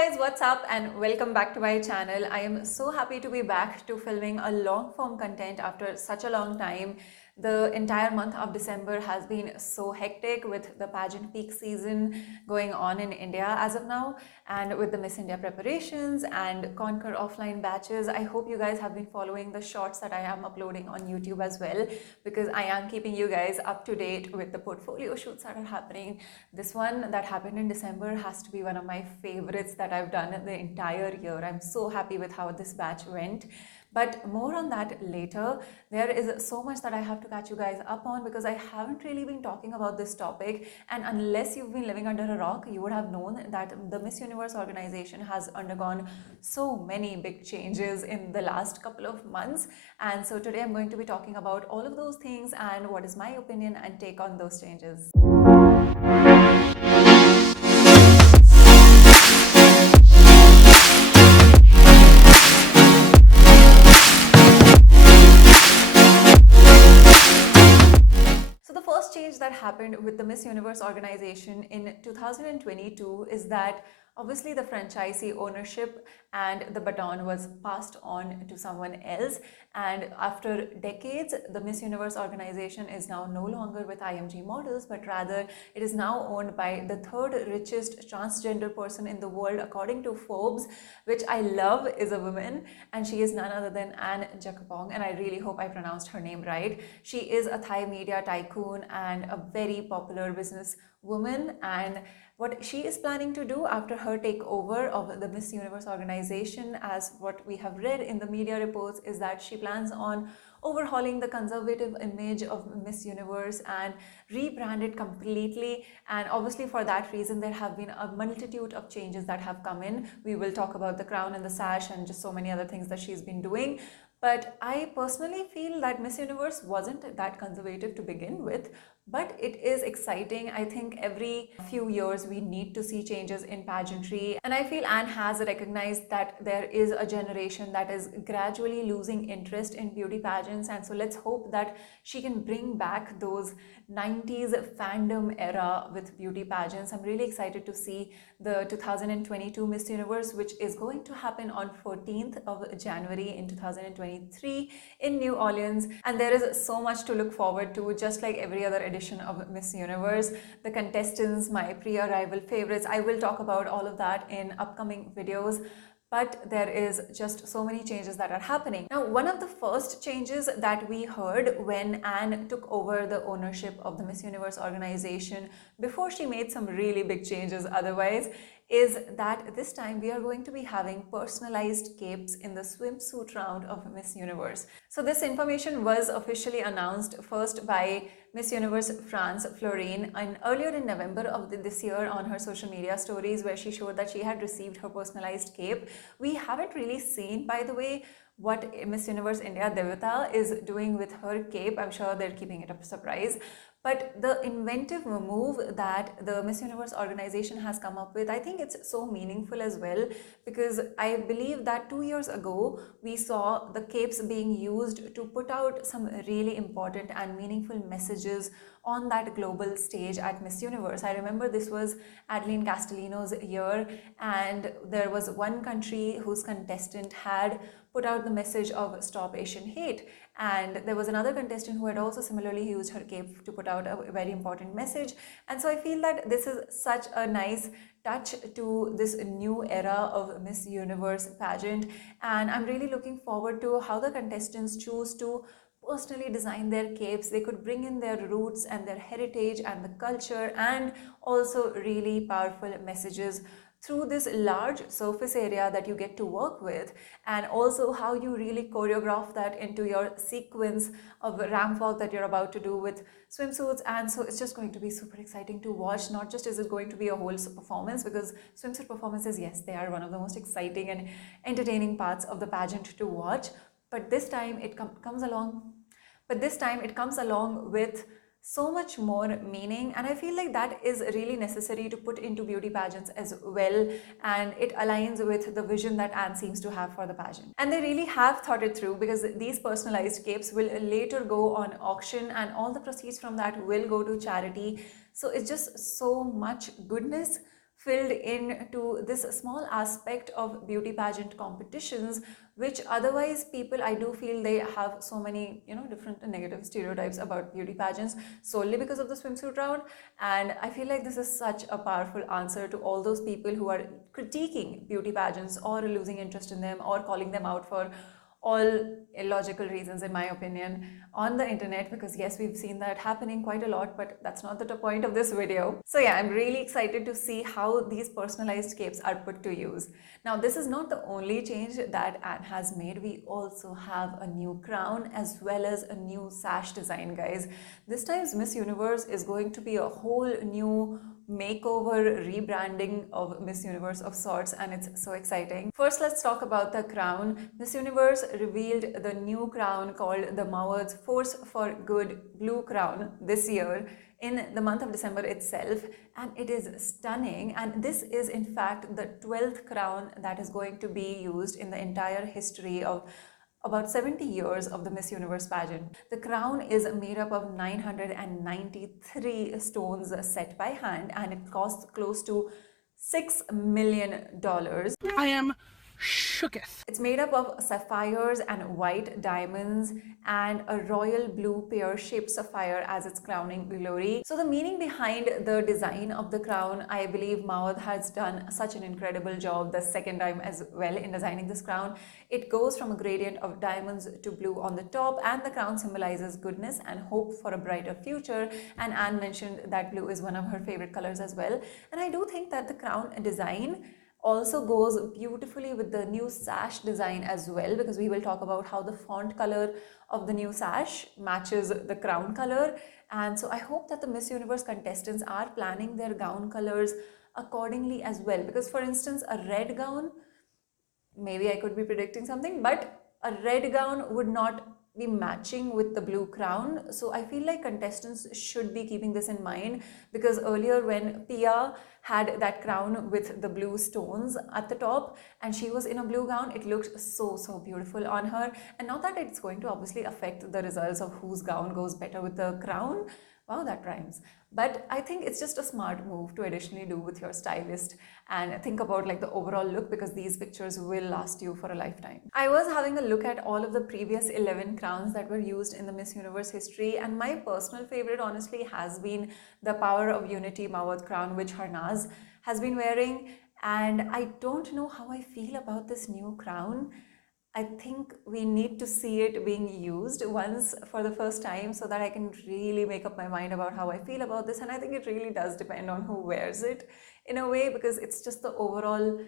guys, what's up and welcome back to my channel. I am so happy to be back to filming a long form content after such a long time. The entire month of December has been so hectic with the pageant peak season going on in India as of now, and with the Miss India preparations and Conquer offline batches. I hope you guys have been following the shorts that I am uploading on YouTube as well, because I am keeping you guys up to date with the portfolio shoots that are happening. This one that happened in December has to be one of my favorites that I've done the entire year. I'm so happy with how this batch went. But more on that later. There is so much that I have to catch you guys up on because I haven't really been talking about this topic, and unless you've been living under a rock, you would have known that the Miss Universe organization has undergone so many big changes in the last couple of months. And so today I'm going to be talking about all of those things and what is my opinion and take on those changes. That happened with the Miss Universe organization in 2022 is that obviously the franchisee ownership and the baton was passed on to someone else, and after decades the Miss Universe organization is now no longer with IMG Models, but rather it is now owned by the third richest transgender person in the world according to Forbes, which I love, is a woman, and she is none other than Anne Jacobong, and I really hope I pronounced her name right. She is a Thai media tycoon and a very popular business woman, and what she is planning to do after her takeover of the Miss Universe organization, as what we have read in the media reports, is that she plans on overhauling the conservative image of Miss Universe and rebrand it completely. And obviously for that reason there have been a multitude of changes that have come in. We will talk about the crown and the sash and just so many other things that she's been doing. But I personally feel that Miss Universe wasn't that conservative to begin with, but it is exciting. I think every few years we need to see changes in pageantry, and I feel Anne has recognized that there is a generation that is gradually losing interest in beauty pageants, and so let's hope that she can bring back those 90s fandom era with beauty pageants. I'm really excited to see the 2022 Miss Universe, which is going to happen on 14th of January in 2023 in New Orleans, and there is so much to look forward to. Just like every other edition of Miss Universe, the contestants, my pre-arrival favorites, I will talk about all of that in upcoming videos. But there is just so many changes that are happening. Now, one of the first changes that we heard when Anne took over the ownership of the Miss Universe organization, before she made some really big changes otherwise, is that this time we are going to be having personalized capes in the swimsuit round of Miss Universe. So this information was officially announced first by Miss Universe France Florine and earlier in November of this year on her social media stories, where she showed that she had received her personalized cape. We haven't really seen, by the way, what Miss Universe India Devata is doing with her cape. I'm sure they're keeping it a surprise. But the inventive move that the Miss Universe organization has come up with, I think it's so meaningful as well, because I believe that 2 years ago we saw the capes being used to put out some really important and meaningful messages on that global stage at Miss Universe. I remember this was Adeline Castellino's year, and there was one country whose contestant had put out the message of Stop Asian Hate, and there was another contestant who had also similarly used her cape to put out a very important message. And so I feel that this is such a nice touch to this new era of Miss Universe pageant, and I'm really looking forward to how the contestants choose to personally design their capes. They could bring in their roots and their heritage and the culture, and also really powerful messages through this large surface area that you get to work with, and also how you really choreograph that into your sequence of ramp walk that you're about to do with swimsuits. And so it's just going to be super exciting to watch. Not just is it going to be a whole performance, because swimsuit performances, yes, they are one of the most exciting and entertaining parts of the pageant to watch, but this time it comes along with so much more meaning, and I feel like that is really necessary to put into beauty pageants as well, and it aligns with the vision that Anne seems to have for the pageant. And they really have thought it through, because these personalized capes will later go on auction and all the proceeds from that will go to charity. So it's just so much goodness filled into this small aspect of beauty pageant competitions, which otherwise people, I do feel they have so many, different negative stereotypes about beauty pageants solely because of the swimsuit round. And I feel like this is such a powerful answer to all those people who are critiquing beauty pageants or losing interest in them or calling them out for all illogical reasons, in my opinion, on the internet, because yes, we've seen that happening quite a lot, but that's not the point of this video. So yeah, I'm really excited to see how these personalized capes are put to use. Now, this is not the only change that Anne has made. We also have a new crown as well as a new sash design, guys. This time's Miss Universe is going to be a whole new makeover, rebranding of Miss Universe of sorts, and it's so exciting. First, let's talk about the crown. Miss Universe revealed the new crown called the Mawad's Force for Good Blue Crown this year in the month of December itself, and it is stunning. And this is in fact the 12th crown that is going to be used in the entire history of about 70 years of the Miss Universe pageant. The crown is made up of 993 stones set by hand, and it costs close to $6 million. I am shooketh. It's made up of sapphires and white diamonds and a royal blue pear-shaped sapphire as its crowning glory. So the meaning behind the design of the crown, I believe Mawad has done such an incredible job the second time as well in designing this crown. It goes from a gradient of diamonds to blue on the top, and the crown symbolizes goodness and hope for a brighter future. And Anne mentioned that blue is one of her favorite colors as well. And I do think that the crown design also goes beautifully with the new sash design as well, because we will talk about how the font color of the new sash matches the crown color. And so I hope that the Miss Universe contestants are planning their gown colors accordingly as well, because for instance, a red gown, maybe I could be predicting something, but a red gown would not be matching with the blue crown. So I feel like contestants should be keeping this in mind, because earlier when Pia had that crown with the blue stones at the top and she was in a blue gown, it looked so beautiful on her. And not that it's going to obviously affect the results of whose gown goes better with the crown. Wow, that rhymes. But I think it's just a smart move to additionally do with your stylist and think about like the overall look, because these pictures will last you for a lifetime. I was having a look at all of the previous 11 crowns that were used in the Miss Universe history, and my personal favorite honestly has been the Power of Unity Mawad crown, which Harnaz has been wearing. And I don't know how I feel about this new crown. I think we need to see it being used once for the first time so that I can really make up my mind about how I feel about this. And I think it really does depend on who wears it in a way, because it's just the overall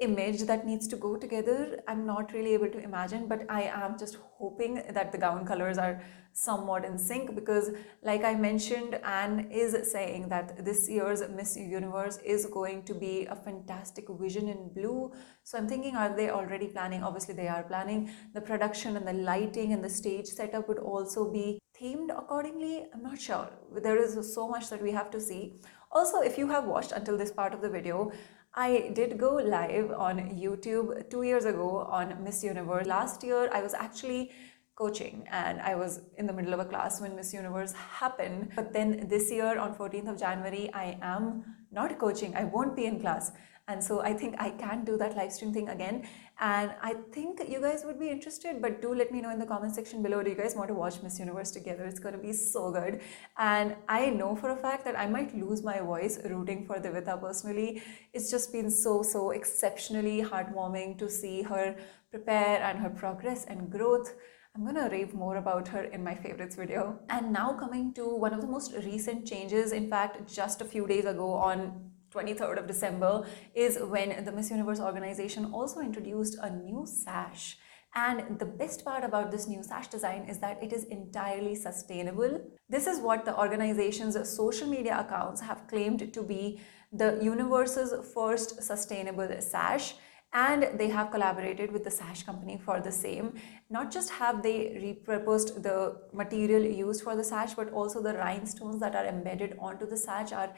image that needs to go together. I'm not really able to imagine, but I am just hoping that the gown colors are somewhat in sync, because like I mentioned, Anne is saying that this year's Miss Universe is going to be a fantastic vision in blue. So I'm thinking, are they already planning? Obviously they are planning. The production and the lighting and the stage setup would also be themed accordingly. I'm not sure. There is so much that we have to see. Also, if you have watched until this part of the video, I did go live on YouTube 2 years ago on Miss Universe. Last year, I was actually coaching and I was in the middle of a class when Miss Universe happened. But then this year on 14th of January, I am not coaching. I won't be in class. And so I think I can do that live stream thing again. And I think you guys would be interested, but do let me know in the comment section below. Do you guys want to watch Miss Universe together? It's going to be so good. And I know for a fact that I might lose my voice rooting for Divita personally. It's just been so exceptionally heartwarming to see her prepare and her progress and growth. I'm gonna rave more about her in my favorites video. And now coming to one of the most recent changes, in fact, just a few days ago on 23rd of December is when the Miss Universe organization also introduced a new sash. And the best part about this new sash design is that it is entirely sustainable. This is what the organization's social media accounts have claimed to be the universe's first sustainable sash. And they have collaborated with the sash company for the same. Not just have they repurposed the material used for the sash, but also the rhinestones that are embedded onto the sash are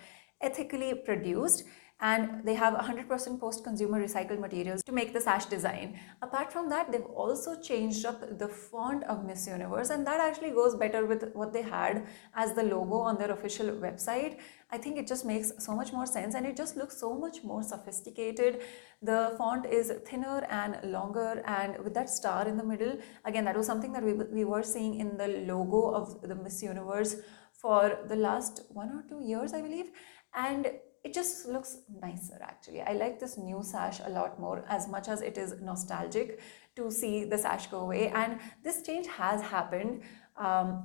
ethically produced. and they have 100% post-consumer recycled materials to make the sash design. Apart from that, they've also changed up the font of Miss Universe, and that actually goes better with what they had as the logo on their official website. I think it just makes so much more sense, and it just looks so much more sophisticated. The font is thinner and longer, and with that star in the middle, again, that was something that we were seeing in the logo of the Miss Universe for the last 1 or 2 years, I believe, and it just looks nicer actually. I like this new sash a lot more, as much as it is nostalgic to see the sash go away. And this change has happened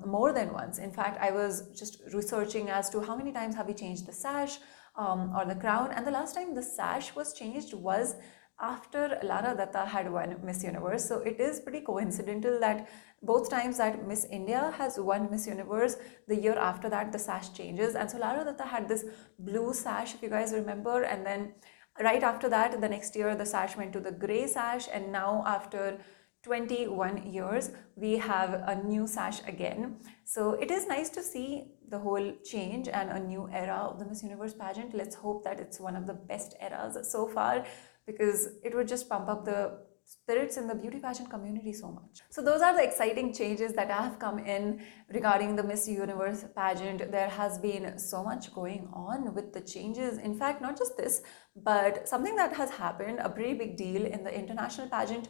more than once. In fact, I was just researching as to how many times have we changed the sash or the crown, and the last time the sash was changed was after Lara Datta had won Miss Universe. So it is pretty coincidental that both times that Miss India has won Miss Universe, the year after that the sash changes. And so Lara Datta had this blue sash, if you guys remember, and then right after that, the next year, the sash went to the grey sash, and now after 21 years, we have a new sash again. So it is nice to see the whole change and a new era of the Miss Universe pageant. Let's hope that it's one of the best eras so far, because it would just pump up the spirits in the beauty pageant community so much. So those are the exciting changes that have come in regarding the Miss Universe pageant. There has been so much going on with the changes. In fact, not just this, but something that has happened, a pretty big deal in the international pageant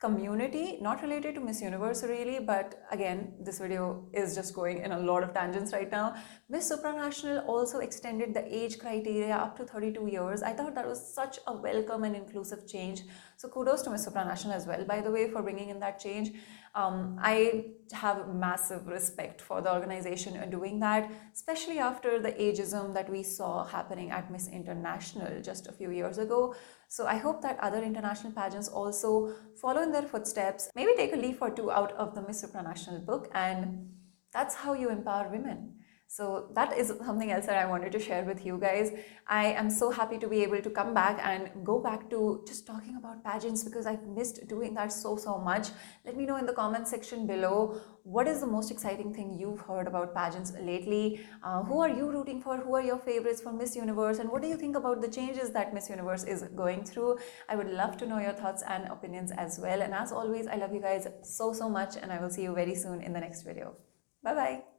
community, not related to Miss Universe really, but again, this video is just going in a lot of tangents right now. Miss Supranational also extended the age criteria up to 32 years. I thought that was such a welcome and inclusive change. So kudos to Miss Supranational as well, by the way, for bringing in that change. I have massive respect for the organization doing that, especially after the ageism that we saw happening at Miss International just a few years ago. So I hope that other international pageants also follow in their footsteps, maybe take a leaf or two out of the Miss Supranational book, and that's how you empower women. So that is something else that I wanted to share with you guys. I am so happy to be able to come back and go back to just talking about pageants, because I've missed doing that so much. Let me know in the comment section below, what is the most exciting thing you've heard about pageants lately? Who are you rooting for? Who are your favorites for Miss Universe? And what do you think about the changes that Miss Universe is going through? I would love to know your thoughts and opinions as well. And as always, I love you guys so much, and I will see you very soon in the next video. Bye bye.